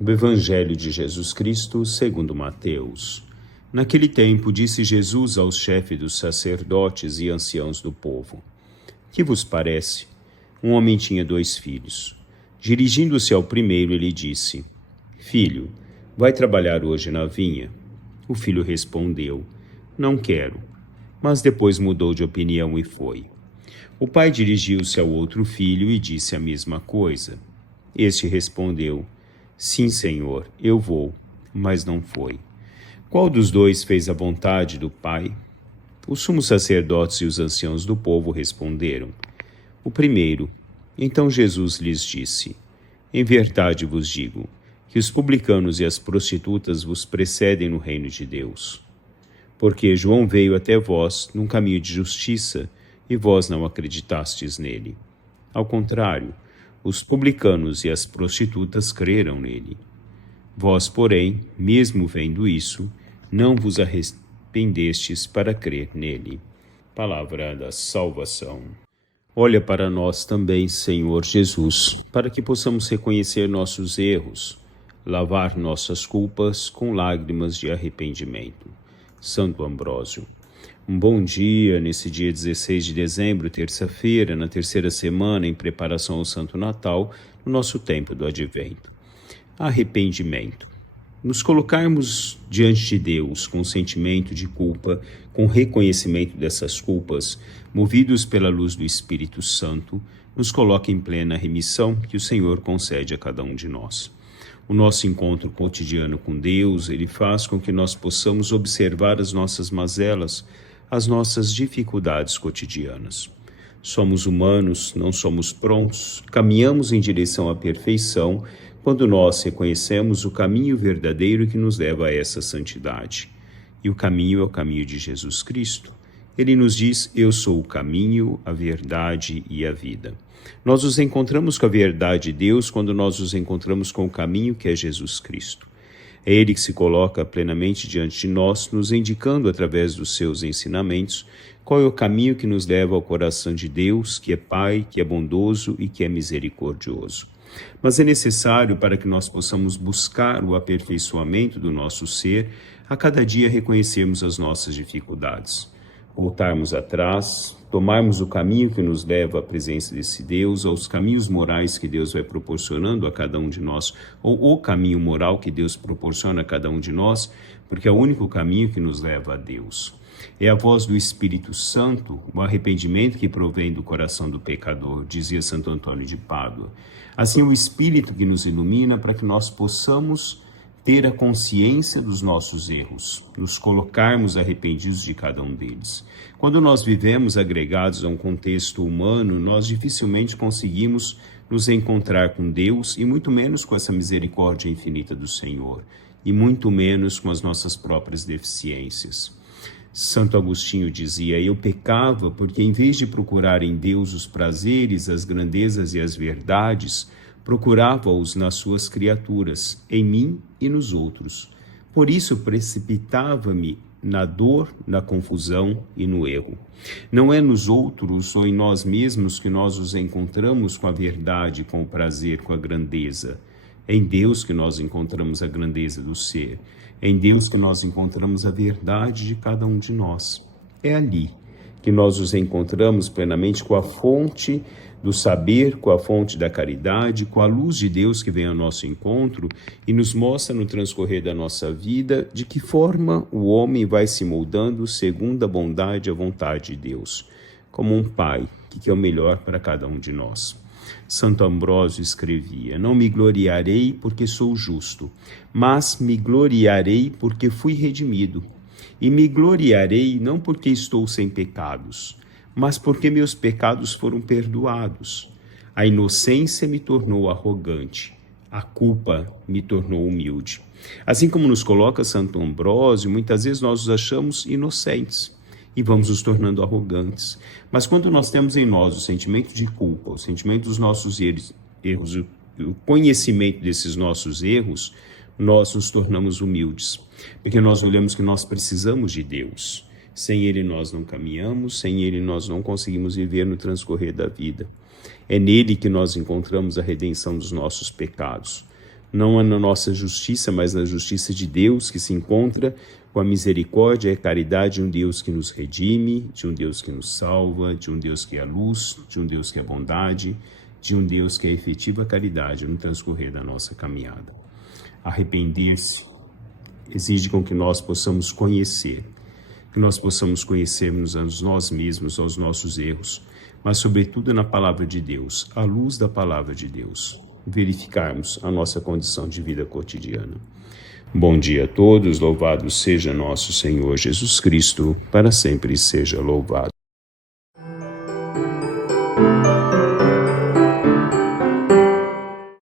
Do Evangelho de Jesus Cristo, segundo Mateus. Naquele tempo, disse Jesus aos chefes dos sacerdotes e anciãos do povo: Que vos parece? Um homem tinha 2 filhos. Dirigindo-se ao primeiro, ele disse: Filho, vai trabalhar hoje na vinha? O filho respondeu: Não quero. Mas depois mudou de opinião e foi. O pai dirigiu-se ao outro filho e disse a mesma coisa. Este respondeu: Sim, Senhor, eu vou, mas não foi. Qual dos 2 fez a vontade do Pai? Os sumos sacerdotes e os anciãos do povo responderam: O primeiro. Então Jesus lhes disse: Em verdade vos digo, que os publicanos e as prostitutas vos precedem no reino de Deus. Porque João veio até vós num caminho de justiça, e vós não acreditastes nele. Ao contrário, os publicanos e as prostitutas creram nele. Vós, porém, mesmo vendo isso, não vos arrependestes para crer nele. Palavra da salvação. Olha para nós também, Senhor Jesus, para que possamos reconhecer nossos erros, lavar nossas culpas com lágrimas de arrependimento. Santo Ambrósio. Um bom dia, nesse dia 16 de dezembro, terça-feira, na terceira semana em preparação ao Santo Natal, no nosso tempo do Advento. Arrependimento. Nos colocarmos diante de Deus com sentimento de culpa, com reconhecimento dessas culpas, movidos pela luz do Espírito Santo, nos coloca em plena remissão que o Senhor concede a cada um de nós. O nosso encontro cotidiano com Deus, ele faz com que nós possamos observar as nossas mazelas, as nossas dificuldades cotidianas. Somos humanos, não somos prontos, caminhamos em direção à perfeição quando nós reconhecemos o caminho verdadeiro que nos leva a essa santidade. E o caminho é o caminho de Jesus Cristo. Ele nos diz: Eu sou o caminho, a verdade e a vida. Nós nos encontramos com a verdade de Deus quando nós nos encontramos com o caminho que é Jesus Cristo. É Ele que se coloca plenamente diante de nós, nos indicando através dos seus ensinamentos qual é o caminho que nos leva ao coração de Deus, que é Pai, que é bondoso e que é misericordioso. Mas é necessário, para que nós possamos buscar o aperfeiçoamento do nosso ser, a cada dia reconhecermos as nossas dificuldades. Voltarmos atrás, tomarmos o caminho que nos leva à presença desse Deus, aos caminhos morais que Deus vai proporcionando a cada um de nós, ou o caminho moral que Deus proporciona a cada um de nós, porque é o único caminho que nos leva a Deus. É a voz do Espírito Santo, o arrependimento que provém do coração do pecador, dizia Santo Antônio de Pádua. Assim, o Espírito que nos ilumina para que nós possamos ter a consciência dos nossos erros, nos colocarmos arrependidos de cada um deles. Quando nós vivemos agregados a um contexto humano, nós dificilmente conseguimos nos encontrar com Deus e muito menos com essa misericórdia infinita do Senhor, e muito menos com as nossas próprias deficiências. Santo Agostinho dizia: Eu pecava porque, em vez de procurar em Deus os prazeres, as grandezas e as verdades, procurava-os nas suas criaturas, em mim e nos outros. Por isso precipitava-me na dor, na confusão e no erro. Não é nos outros ou em nós mesmos que nós nos encontramos com a verdade, com o prazer, com a grandeza. É em Deus que nós encontramos a grandeza do ser. É em Deus que nós encontramos a verdade de cada um de nós. É ali que nós nos encontramos plenamente com a fonte do saber, com a fonte da caridade, com a luz de Deus que vem ao nosso encontro e nos mostra no transcorrer da nossa vida de que forma o homem vai se moldando segundo a bondade e a vontade de Deus, como um pai que quer o melhor para cada um de nós. Santo Ambrósio escrevia: Não me gloriarei porque sou justo, mas me gloriarei porque fui redimido. E me gloriarei não porque estou sem pecados, mas porque meus pecados foram perdoados. A inocência me tornou arrogante, a culpa me tornou humilde. Assim como nos coloca Santo Ambrósio, muitas vezes nós nos achamos inocentes e vamos nos tornando arrogantes. Mas quando nós temos em nós o sentimento de culpa, o sentimento dos nossos erros, o conhecimento desses nossos erros, nós nos tornamos humildes, porque nós olhamos que nós precisamos de Deus. Sem Ele nós não caminhamos, sem Ele nós não conseguimos viver no transcorrer da vida. É nele que nós encontramos a redenção dos nossos pecados. Não é na nossa justiça, mas na justiça de Deus, que se encontra com a misericórdia e a caridade de um Deus que nos redime, de um Deus que nos salva, de um Deus que é a luz, de um Deus que é a bondade, de um Deus que é a efetiva caridade no transcorrer da nossa caminhada. Arrepender-se exige com que nós possamos conhecer, que nós possamos conhecermos a nós mesmos, aos nossos erros, mas sobretudo na palavra de Deus, à luz da palavra de Deus, verificarmos a nossa condição de vida cotidiana. Bom dia a todos, louvado seja nosso Senhor Jesus Cristo, para sempre seja louvado.